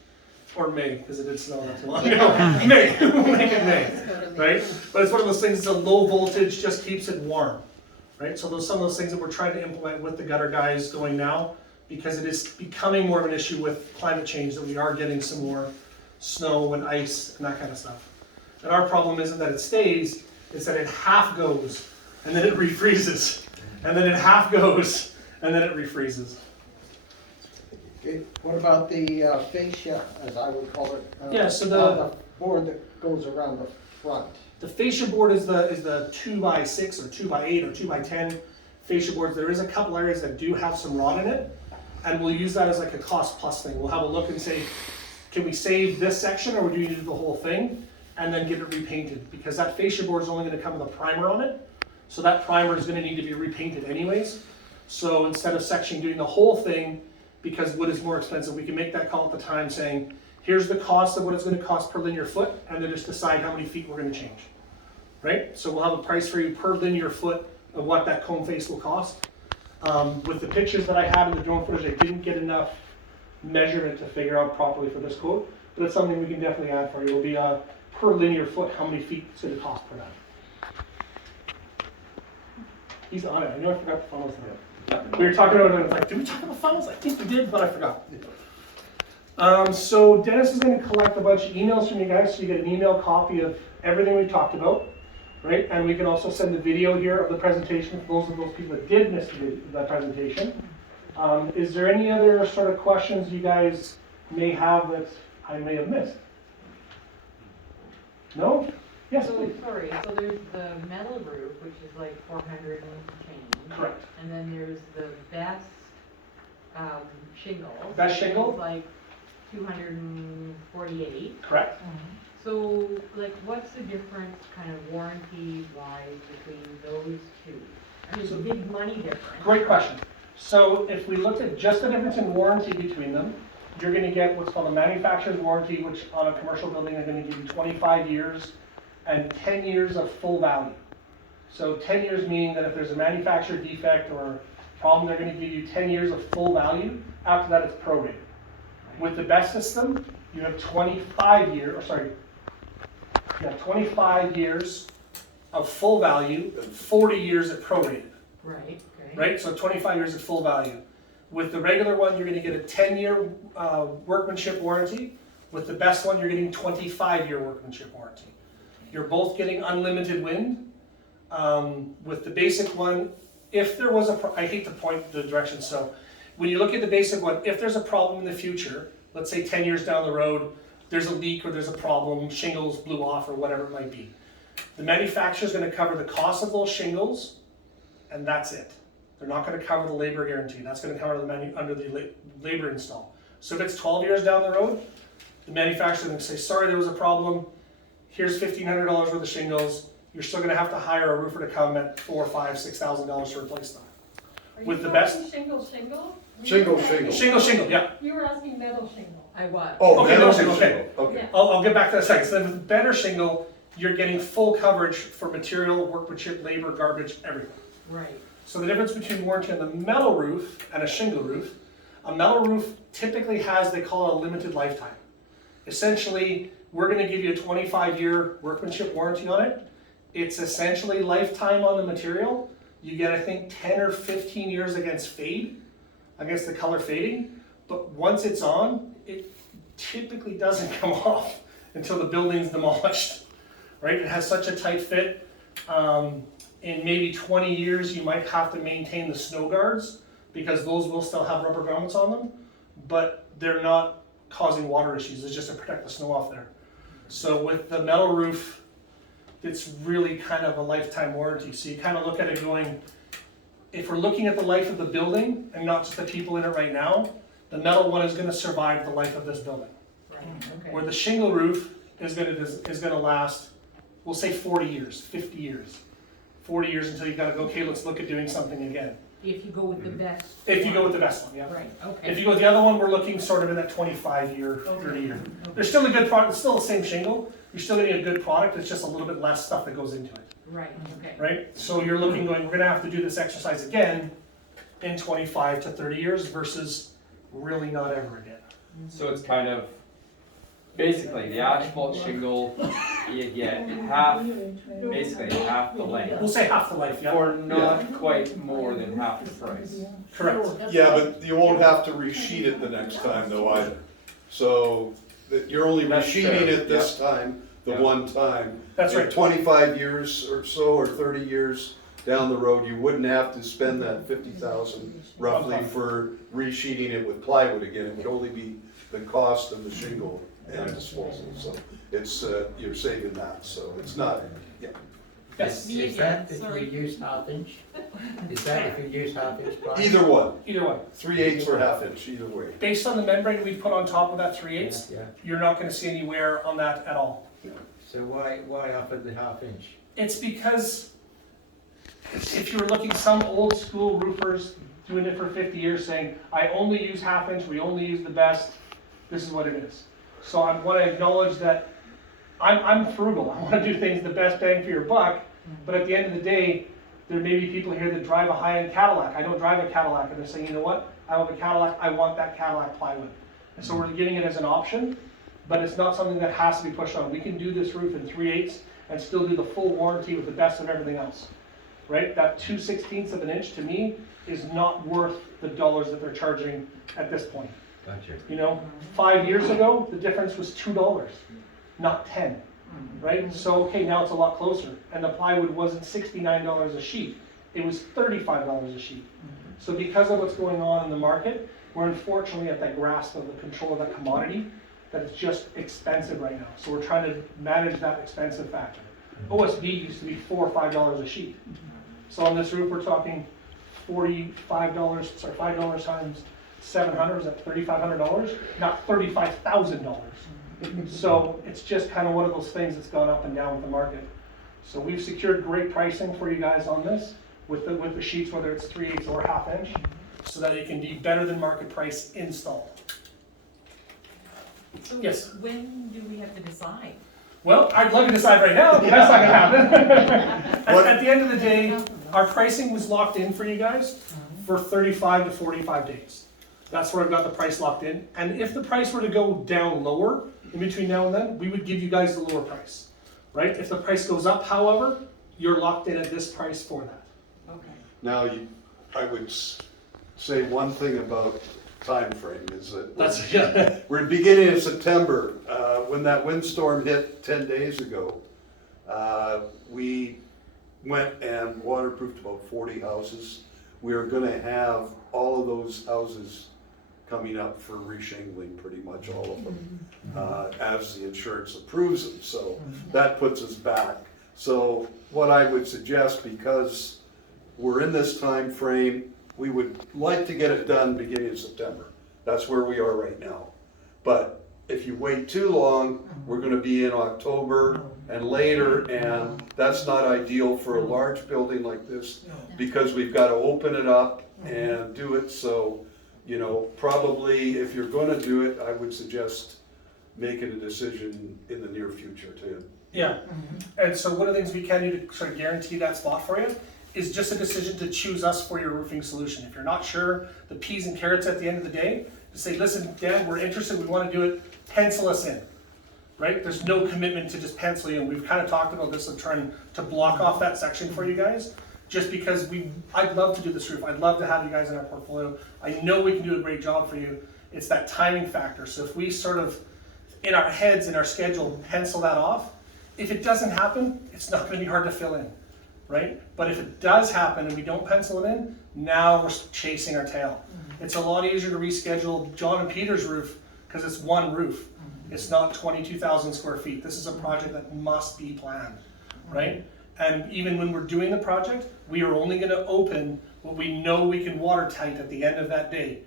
Or May, because it did snow not too long ago. May, we'll make it May, right? But it's one of those things, it's a low voltage, just keeps it warm, right? So some of those things that we're trying to implement with the gutter guys going now, because it is becoming more of an issue with climate change, that we are getting some more snow and ice and that kind of stuff. And our problem isn't that it stays, it's that it half goes, and then it refreezes, and then it half goes, and then it refreezes. Okay, what about the fascia, as I would call it? Yeah, so the board that goes around the front. The fascia board is the 2x6 or 2x8 or 2x10 fascia boards. There is a couple areas that do have some rot in it, and we'll use that as like a cost plus thing. We'll have a look and say, can we save this section, or do we need to do the whole thing, and then get it repainted? Because that fascia board is only going to come with a primer on it, so that primer is going to need to be repainted anyways. So instead of sectioning, doing the whole thing, because wood is more expensive, we can make that call at the time saying, here's the cost of what it's going to cost per linear foot, and then just decide how many feet we're going to change. Right? So we'll have a price for you per linear foot of what that cone face will cost. With the pictures that I had in the drone footage, I didn't get enough measurement to figure out properly for this quote, but it's something we can definitely add for you. It'll be per linear foot, how many feet it's going to cost per that. He's on it. I know I forgot the funnels now. We were talking about it, and it's like, did we talk about funnels? I think we did, but I forgot. So Dennis is going to collect a bunch of emails from you guys, so you get an email copy of everything we talked about, right? And we can also send the video here of the presentation for those people that did miss the presentation. Is there any other sort of questions you guys may have that I may have missed? No? Yes, So, please. sorry, so there's the metal roof, which is like 400 and change. Correct. And then there's the best shingle. Best shingle? Which is like 248. Correct. So, like, what's the difference kind of warranty-wise between those two? I mean, it's a big money difference. Great question. So if we looked at just the difference in warranty between them, you're going to get what's called a manufacturer's warranty, which on a commercial building are going to give you 25 years and 10 years of full value. So 10 years meaning that if there's a manufacturer defect or problem, they're going to give you 10 years of full value. After that, it's prorated. With the best system, you have 25 years of full value, 40 years at prorated. Right, okay. Right, so 25 years at full value. With the regular one, you're going to get a 10-year workmanship warranty. With the best one, you're getting 25-year workmanship warranty. You're both getting unlimited wind. With the basic one, if there was I hate to point the direction, so when you look at the basic one, if there's a problem in the future, let's say 10 years down the road, there's a leak or there's a problem, shingles blew off or whatever it might be. The manufacturer is going to cover the cost of those shingles, and that's it. They're not going to cover the labor guarantee. That's going to cover under the labor install. So if it's 12 years down the road, the manufacturer is going to say, sorry, there was a problem. Here's $1,500 worth of shingles. You're still going to have to hire a roofer to come at $4,000, $5,000, $6,000 to replace them. With the best Shingle? shingle, yeah. You were asking metal shingle. I was. Oh, Okay, metal no shingle, shingle, okay. okay. I'll get back to that in a second. So then with better shingle, you're getting full coverage for material, workmanship, labor, garbage, everything. Right. So the difference between warranty on the metal roof and a shingle roof, a metal roof typically has, they call it a limited lifetime. Essentially, we're going to give you a 25-year workmanship warranty on it. It's essentially lifetime on the material. You get, I think, 10 or 15 years against fade, against the color fading. But once it's on, it typically doesn't come off until the building's demolished, right? It has such a tight fit. In maybe 20 years, you might have to maintain the snow guards because those will still have rubber grommets on them, but they're not causing water issues. It's just to protect the snow off there. So with the metal roof, it's really kind of a lifetime warranty. So you kind of look at it going, if we're looking at the life of the building and not just the people in it right now, the metal one is going to survive the life of this building. Right, okay. Where the shingle roof is going to last, we'll say 40 years, 50 years. 40 years until you've got to go, okay, let's look at doing something again. If you go with the best. If you go with the best one, yeah. Right, okay. If you go with the other one, we're looking sort of in that 25-year, 30-year. There's still a good product, it's still the same shingle, you're still getting a good product, it's just a little bit less stuff that goes into it, Right, okay. right? So you're looking, going, we're gonna have to do this exercise again in 25 to 30 years versus really not ever again. So it's kind of, basically, the asphalt shingle, you get half, basically half the We'll length, say half the life, yeah. or not quite more than half the price. Correct. Yeah, but you won't have to resheet it the next time though either. So that you're only That's resheeting fair, it this time, the Yeah. one time. That's In right. 25 years or so, or 30 years down the road, you wouldn't have to spend that 50,000 roughly for resheeting it with plywood again. It would only be the cost of the shingle and disposal. So it's, you're saving that. So it's not, Yes, Is that if you use half inch? Is that if you use half inch pipe? Either one, either way. 3/8 or half inch, either way. Based on the membrane we've put on top of that 3/8, Yeah. you're not gonna see any wear on that at all. So why up at the half inch? It's because if you were looking, some old school roofers doing it for 50 years saying, I only use half inch, we only use the best, this is what it is. So I want to acknowledge that I'm frugal, I want to do things the best bang for your buck, but at the end of the day, there may be people here that drive a high-end Cadillac. I don't drive a Cadillac, and they're saying, you know what, I have a Cadillac, I want that Cadillac plywood. And so we're giving it as an option, but it's not something that has to be pushed on. We can do this roof in 3/8 and still do the full warranty with the best of everything else. Right? That 2/16 of an inch to me is not worth the dollars that they're charging at this point. Gotcha. You know, 5 years ago, the difference was $2, not 10. Right? So, okay, now it's a lot closer. And the plywood wasn't $69 a sheet. It was $35 a sheet. So because of what's going on in the market, we're unfortunately at that grasp of the control of that commodity, that it's just expensive right now. So we're trying to manage that expensive factor. OSB used to be $4 or $5 a sheet. So on this roof, we're talking $5 times 700, is that $3,500? Not $35,000. So it's just kind of one of those things that's gone up and down with the market. So we've secured great pricing for you guys on this with the sheets, whether it's 3/8 or half inch, so that it can be better than market price install. So Yes. when do we have to decide? Well, I'd love to decide right now, but that's not gonna happen. At the end of the day, our pricing was locked in for you guys for 35 to 45 days. That's where I've got the price locked in. And if the price were to go down lower in between now and then, we would give you guys the lower price, right? If the price goes up, however, you're locked in at this price for that. Okay. Now, I would say one thing about time frame is that we're at the beginning of September. When that windstorm hit 10 days ago, we went and waterproofed about 40 houses. We are gonna have all of those houses coming up for reshingling, pretty much all of them, as the insurance approves them. So that puts us back. So what I would suggest, because we're in this time frame, we would like to get it done beginning of September. That's where we are right now. But if you wait too long, we're gonna be in October and later, and that's not ideal for a large building like this, because we've gotta open it up and do it. So, you know, probably if you're gonna do it, I would suggest making a decision in the near future too. Yeah, and so one of the things we can do to sort of guarantee that spot for you is just a decision to choose us for your roofing solution. If you're not sure, the P's and carrots at the end of the day, to say, listen, Dan, we're interested, we want to do it, pencil us in, right? There's no commitment to just pencil you in. We've kind of talked about this of trying to block off that section for you guys, just because I'd love to do this roof. I'd love to have you guys in our portfolio. I know we can do a great job for you. It's that timing factor. So if we sort of, in our heads, in our schedule, pencil that off, if it doesn't happen, it's not going to be hard to fill in, right? But if it does happen and we don't pencil it in, now we're chasing our tail. It's a lot easier to reschedule John and Peter's roof because it's one roof. It's not 22,000 square feet. This is a project that must be planned, right? And even when we're doing the project, we are only going to open what we know we can watertight at the end of that day.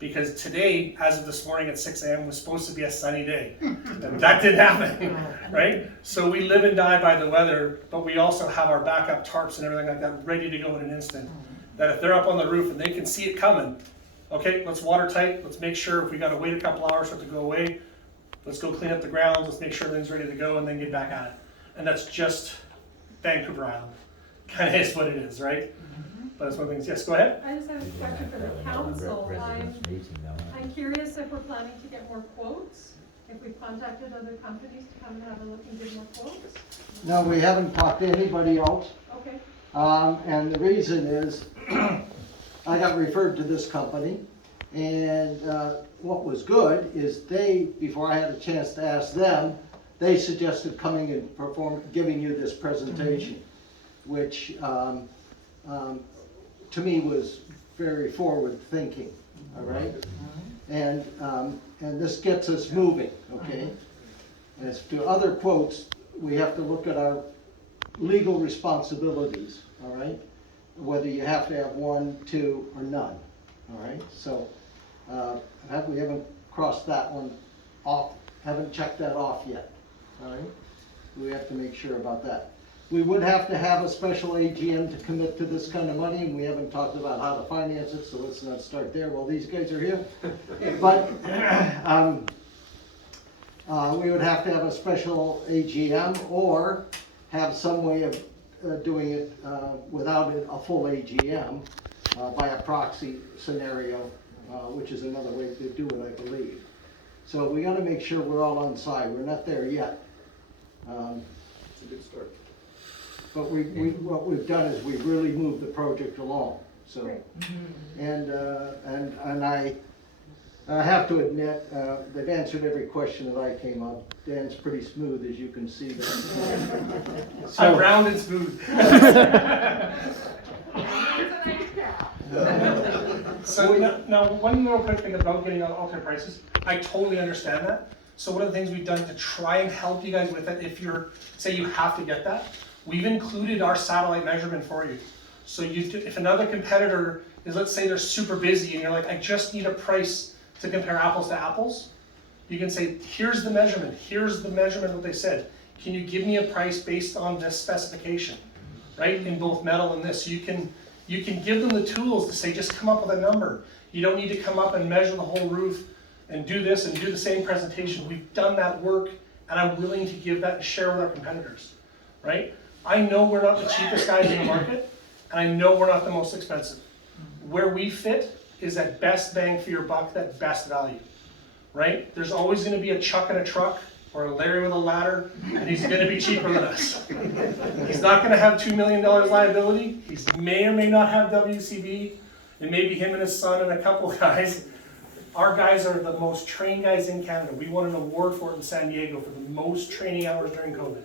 Because today, as of this morning at 6 a.m., was supposed to be a sunny day. And that didn't happen, right? So we live and die by the weather, but we also have our backup tarps and everything like that ready to go in an instant. That if they're up on the roof and they can see it coming, okay, let's watertight, let's make sure if we gotta wait a couple hours for it to go away, let's go clean up the grounds, let's make sure everything's ready to go and then get back at it. And that's just Vancouver Island. Kind of is what it is, right? But it's one of the things, yes, go ahead. I just have a question for the council. I'm curious if we're planning to get more quotes, if we've contacted other companies to come and have a look and give more quotes. No, we haven't talked to anybody else. Okay. And the reason is, I got referred to this company, and what was good is they, before I had a chance to ask them, they suggested coming and giving you this presentation, which to me was very forward thinking, all right? And this gets us moving, okay? As to other quotes, we have to look at our legal responsibilities, all right? Whether you have to have one, two, or none, all right? So, we haven't crossed that one off, haven't checked that off yet, all right? We have to make sure about that. We would have to have a special AGM to commit to this kind of money, and we haven't talked about how to finance it, so let's not start there while these guys are here. But, we would have to have a special AGM or have some way of doing it without a full AGM by a proxy scenario, which is another way to do it, I believe. So we gotta make sure we're all on side. We're not there yet. It's a good start. But what we've done is we've really moved the project along, so. And I have to admit, they've answered every question that I came up. Dan's pretty smooth, as you can see there. I'm round and smooth. So now, one more quick thing about getting alternate prices. I totally understand that. So one of the things we've done to try and help you guys with it, if you're, say you have to get that, we've included our satellite measurement for you. So if another competitor is, let's say they're super busy and you're like, I just need a price to compare apples to apples, you can say, here's the measurement what they said. Can you give me a price based on this specification, right? In both metal and this. So you can give them the tools to say, just come up with a number. You don't need to come up and measure the whole roof and do this and do the same presentation. We've done that work, and I'm willing to give that and share with our competitors, right? I know we're not the cheapest guys in the market, and I know we're not the most expensive. Where we fit is that best bang for your buck, that best value, right? There's always gonna be a Chuck in a truck or a Larry with a ladder, and he's gonna be cheaper than us. He's not gonna have $2 million liability. He may or may not have WCB. It may be him and his son and a couple guys. Our guys are the most trained guys in Canada. We won an award for it in San Diego for the most training hours during COVID.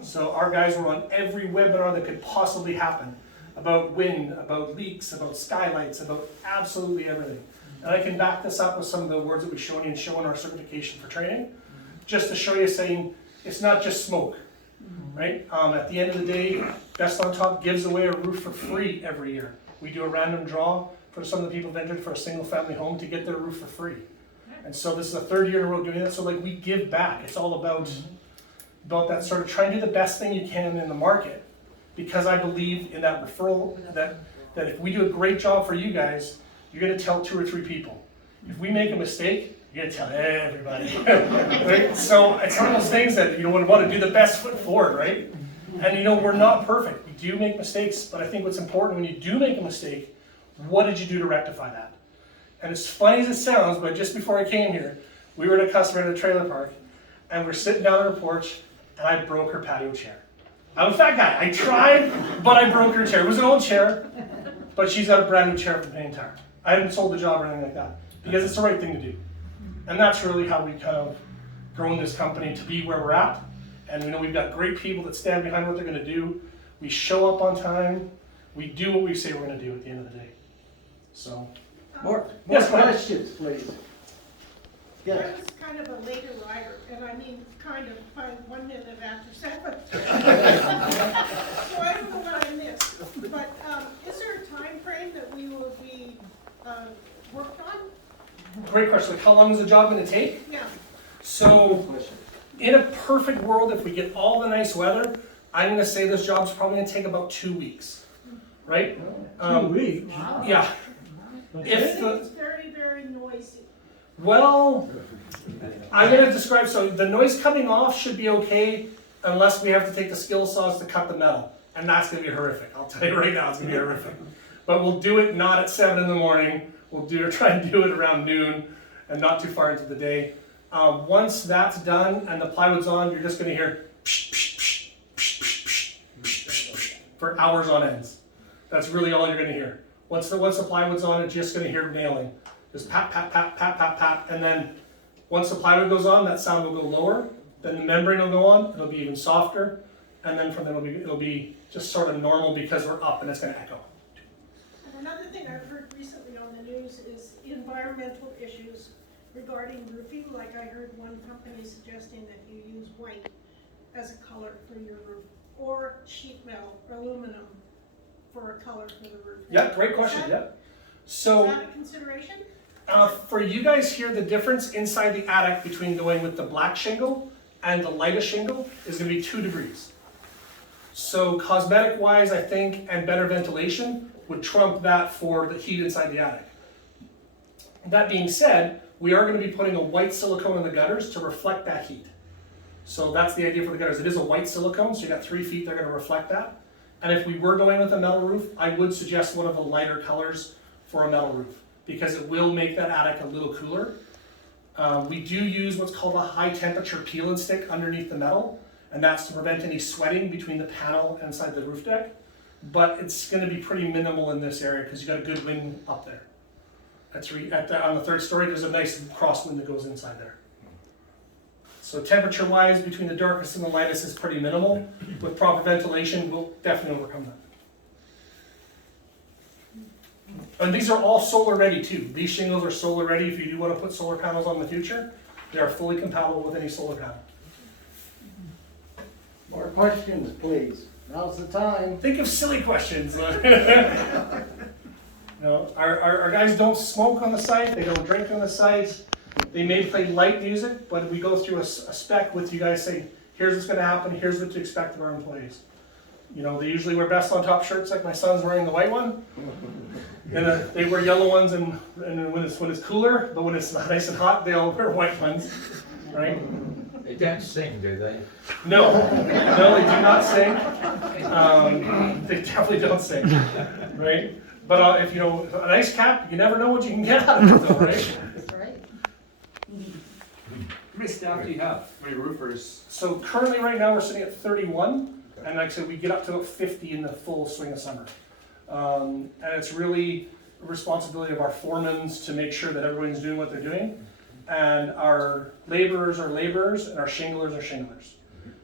So our guys were on every webinar that could possibly happen about wind, about leaks, about skylights, about absolutely everything. And I can back this up with some of the awards that we've shown you and show in our certification for training, just to show you saying it's not just smoke, right? At the end of the day, Best on Top gives away a roof for free every year. We do a random draw for some of the people who've entered for a single family home to get their roof for free. And so this is the third year in a row doing that, so like we give back. It's all about that sort of trying to do the best thing you can in the market, because I believe in that referral, that if we do a great job for you guys, you're gonna tell 2 or 3 people. If we make a mistake, you're gonna tell everybody. Right? So it's one of those things that you want to do the best foot forward, right? And we're not perfect. We do make mistakes, but I think what's important when you do make a mistake, what did you do to rectify that? And as funny as it sounds, but just before I came here, we were at a customer at a trailer park, and we're sitting down on her porch, and I broke her patio chair. I'm a fat guy. I tried, but I broke her chair. It was an old chair, but she's got a brand new chair from Canadian Tire. I haven't sold the job or anything like that, because it's the right thing to do. And that's really how we kind of grown this company to be where we're at. And we've got great people that stand behind what they're gonna do. We show up on time. We do what we say we're gonna do at the end of the day. So. More Yes, go ahead. questions, please. I Yes. was kind of a later rider, and I mean kind of by 1 minute after 7. So I don't know what I missed. But is there a time frame that we will be worked on? Great question. Like, how long is the job gonna take? Yeah. So, in a perfect world, if we get all the nice weather, I'm gonna say this job's probably gonna take about 2 weeks, right? 2 weeks? Yeah. If It's very, very noisy. well, I'm gonna describe, so the noise coming off should be okay unless we have to take the skill saws to cut the metal. And that's gonna be horrific. I'll tell you right now, it's gonna be horrific. But we'll do it not at 7 in the morning. We'll try and do it around noon and not too far into the day. Once that's done and the plywood's on, you're just gonna hear psh, psh, psh, psh, psh, psh, psh, psh, psh, for hours on ends. That's really all you're gonna hear. Once the plywood's on, you're just gonna hear nailing. Just pat, pat, pat, pat, pat, pat, and then once the plywood goes on, that sound will go lower. Then the membrane will go on. It'll be even softer, and then from there it'll be just sort of normal because we're up and it's gonna echo. And another thing I've heard recently on the news is environmental issues regarding roofing. Like I heard one company suggesting that you use white as a color for your roof. or sheet metal, aluminum for a color for the roof? Yeah, great question, Is yeah. that- So, Is that a consideration? for you guys here, the difference inside the attic between going with the black shingle and the lightest shingle is gonna be 2 degrees. So cosmetic wise, I think, and better ventilation would trump that for the heat inside the attic. That being said, we are gonna be putting a white silicone in the gutters to reflect that heat. So that's the idea for the gutters. It is a white silicone, so you got 3 feet, they're gonna reflect that. And if we were going with a metal roof, I would suggest one of the lighter colors for a metal roof, because it will make that attic a little cooler. We do use what's called a high temperature peel and stick underneath the metal, and that's to prevent any sweating between the panel and inside the roof deck. But it's gonna be pretty minimal in this area, because you got a good wind up there. On the 3rd story, there's a nice crosswind that goes inside there. So temperature wise, between the darkest and the lightest is pretty minimal. With proper ventilation, we'll definitely overcome that. And these are all solar ready too. These shingles are solar ready. If you do want to put solar panels on in the future, they are fully compatible with any solar panel. More questions, please. Now's the time. Think of silly questions. No, our guys don't smoke on the site, they don't drink on the site. They may play light music, but we go through a spec with you guys saying, here's what's gonna happen, here's what to expect of our employees. You know, they usually wear best on top shirts like my son's wearing the white one. And they wear yellow ones and when it's cooler, but when it's nice and hot, they all wear white ones, right? They don't sing, do they? No, they do not sing. They definitely don't sing, right? But if you know, a nice cap, you never know what you can get out of it though, right? That's right. How many staff do you have? How many roofers? So currently, right now, we're sitting at 31, and like I said, we get up to about 50 in the full swing of summer. And it's really a responsibility of our foremans to make sure that everyone's doing what they're doing. And our laborers are laborers, and our shinglers are shinglers.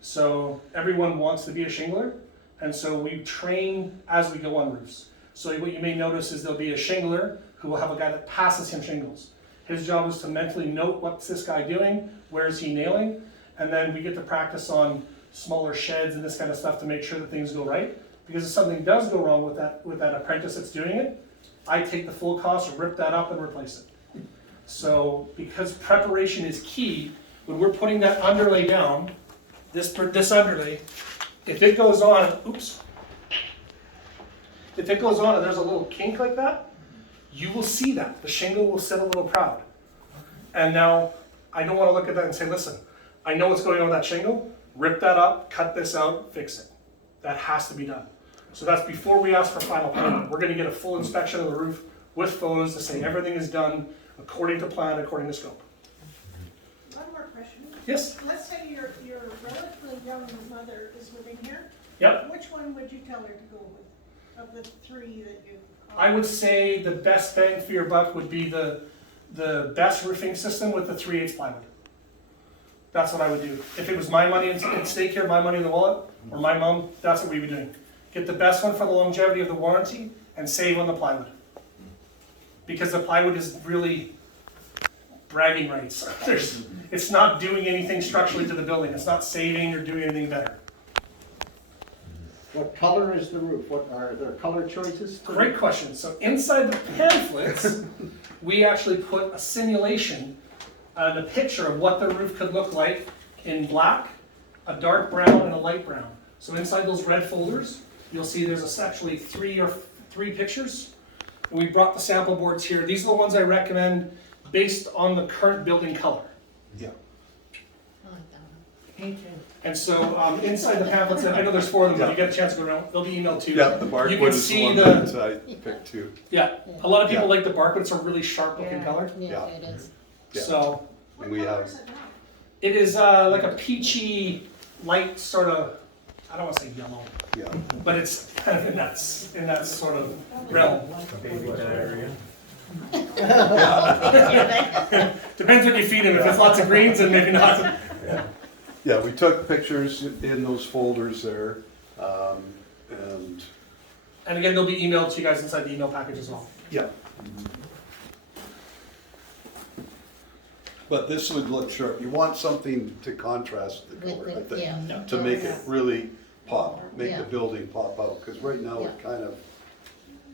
So everyone wants to be a shingler, and so we train as we go on roofs. So what you may notice is there'll be a shingler who will have a guy that passes him shingles. His job is to mentally note what's this guy doing, where is he nailing, and then we get to practice on smaller sheds and this kind of stuff to make sure that things go right. Because if something does go wrong with that apprentice that's doing it, I take the full cost, rip that up and replace it. So because preparation is key, when we're putting that underlay down, this underlay, if it goes on, if it goes on and there's a little kink like that, you will see that. The shingle will sit a little proud. And now, I don't want to look at that and say, listen, I know what's going on with that shingle, rip that up, cut this out, fix it. That has to be done. So that's before we ask for final payment. We're going to get a full inspection of the roof with photos to say everything is done according to plan, according to scope. One more question. Yes? Let's say your relatively young mother is living here. Yep. Which one would you tell her to go with, of the 3 that you? I would say the best bang for your buck would be the best roofing system with the 3/8 plywood. That's what I would do. If it was my money at stake here, my money in the wallet, or my mom, that's what we'd be doing. Get the best one for the longevity of the warranty and save on the plywood. Because the plywood is really bragging rights. It's not doing anything structurally to the building. It's not saving or doing anything better. What color is the roof? What are there color choices? Great question. So inside the pamphlets, we actually put a simulation and a picture of what the roof could look like in black, a dark brown, and a light brown. So inside those red folders, you'll see there's actually three pictures. And we brought the sample boards here. These are the ones I recommend based on the current building color. Yeah. And so inside the pamphlets, I know there's 4 of them, but if you get a chance to go around, they'll be emailed to you. Yeah, the You barkwood can is the see one the, that I picked too. yeah, a lot of people Yeah. like the bark, but it's a really sharp looking Yeah. color. Yeah. it is. Yeah. So What We color have- is it now? it is like a peachy, light sort of, I don't want to say yellow, Yeah. but it's kind of in that sort of realm. Baby diarrhea. Depends what you feed him. If it's lots of greens, then maybe not. Yeah, we took pictures in those folders there, and And again, they'll be emailed to you guys inside the email package as well. yeah. But this would look sharp. You want something to contrast the color, I With it, think, yeah. to make it really pop, make Yeah. the building pop out, because right now it kind of,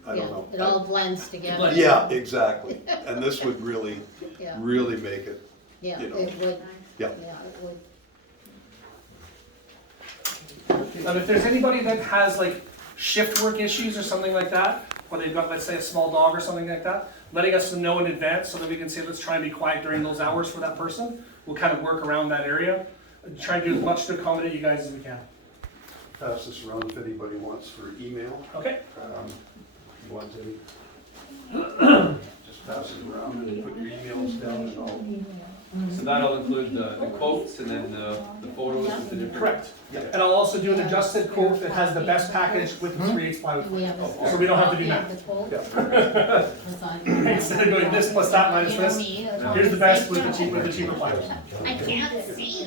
I Yeah, don't know. it all blends together. Yeah, exactly, and this would really, Yeah. really make it, Yeah, you know. it would, yeah. it would. But if there's anybody that has like shift work issues or something like that, or they've got, let's say, a small dog or something like that, letting us know in advance so that we can say, let's try and be quiet during those hours for that person. We'll kind of work around that area, try and do as much to accommodate you guys as we can. Pass this around if anybody wants for email. Okay? You want to, just pass it around and put your emails down and all. So that'll include the quotes and then the photos with the different. Correct. And I'll also do an adjusted quote that has the best package with the 3/8 plywood. We have a- So we don't have to do we that. have the quote. Instead of going this plus that minus this, here's the best with the cheaper plywood. I can't see.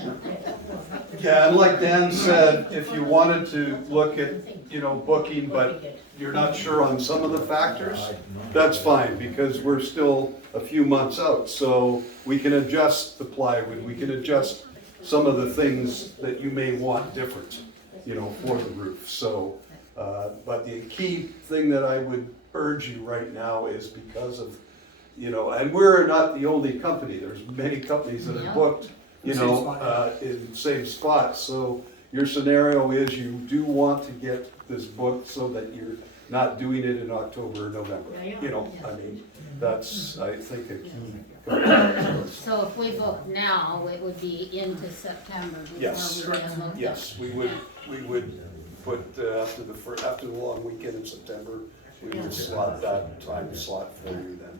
Yeah, and like Dan said, if you wanted to look at, you know, booking, but you're not sure on some of the factors, that's fine, because we're still a few months out, so we can adjust the plywood, we can adjust some of the things that you may want different, you know, for the roof, so, but the key thing that I would urge you right now is because of, you know, and we're not the only company, there's many companies that have booked, you know, in the same spot, so your scenario is you do want to get this booked so that you're not doing it in October or November, you know, I mean, that's, I think, a key. So if we book now, it would be into September Yes, before we can look at. yes, we would put, after the long weekend in September, we would slot that time slot for you then.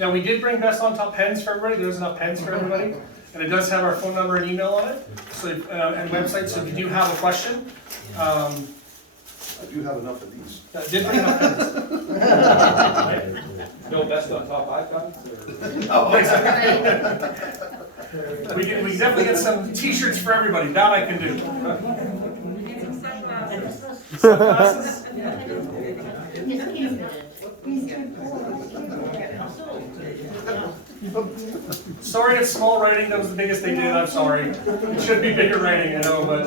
Now, we did bring best on top pens for everybody, there's enough pens for everybody, and it does have our phone number and email on it, so, and website, so if you do have a question, I do have enough of these. did bring enough pens. No best on top iPads or? We can definitely get some t-shirts for everybody, that I can do. Sunglasses? Sorry, it's small writing, that was the biggest they did, I'm sorry. It should be bigger writing, I know, but.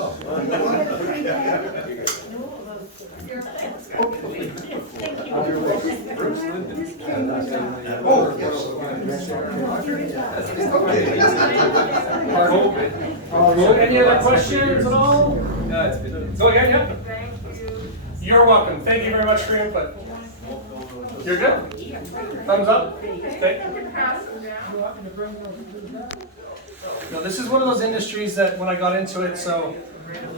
Any other questions at all? Go again, yeah? You're welcome. Thank you very much for your input. You're good? Thumbs up? Okay. No, this is one of those industries that when I got into it, so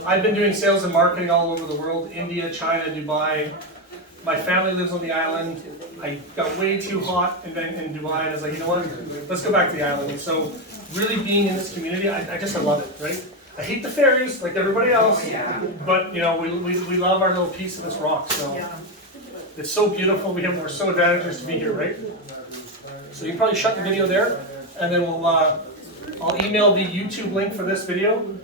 I've been doing sales and marketing all over the world, India, China, Dubai. My family lives on the island. I got way too hot in Dubai, and I was like, you know what? Let's go back to the island. And so really being in this community, I just love it, right? I hate the ferries like everybody else, but you know, we love our little piece of this rock, so it's so beautiful. We're so advantaged to be here, right? So you can probably shut the video there, and then I'll email the YouTube link for this video